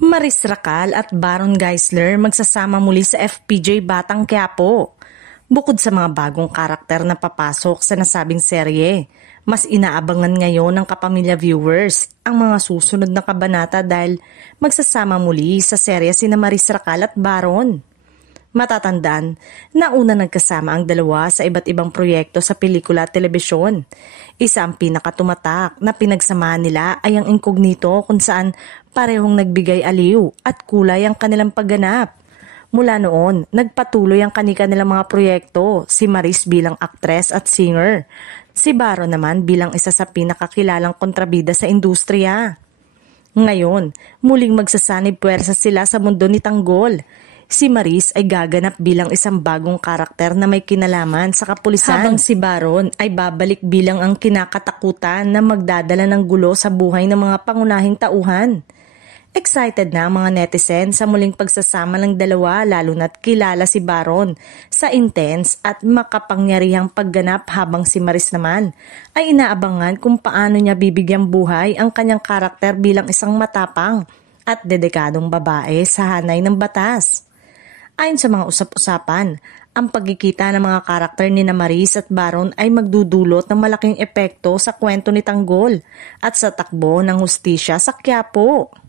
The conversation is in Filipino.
Maris Racal at Baron Geisler magsasama muli sa FPJ Batang Quiapo. Bukod sa mga bagong karakter na papasok sa nasabing serye, mas inaabangan ngayon ng kapamilya viewers ang mga susunod na kabanata dahil magsasama muli sa serye sina Maris Racal at Baron. Matatandaan na una nagkasama ang dalawa sa iba't ibang proyekto sa pelikula at telebisyon. Isa ang pinakatumatak na pinagsamahan nila ay ang Incognito kung saan parehong nagbigay aliw at kulay ang kanilang pagganap. Mula noon, nagpatuloy ang kanilang mga proyekto, si Maris bilang aktres at singer, si Baron naman bilang isa sa pinakakilalang kontrabida sa industriya. Ngayon, muling magsasanib puwersa sila sa mundo ni Tanggol. Si Maris ay gaganap bilang isang bagong karakter na may kinalaman sa kapulisan, habang si Baron ay babalik bilang ang kinakatakutan na magdadala ng gulo sa buhay ng mga pangunahing tauhan. Excited na ang mga netizen sa muling pagsasama ng dalawa, lalo na't kilala si Baron sa intense at makapangyarihang pagganap, habang si Maris naman ay inaabangan kung paano niya bibigyang buhay ang kanyang karakter bilang isang matapang at dedikadong babae sa hanay ng batas. Ayon sa mga usap-usapan, ang pagkikita ng mga karakter ni Maris at Baron ay magdudulot ng malaking epekto sa kwento ni Tanggol at sa takbo ng hustisya sa Quiapo.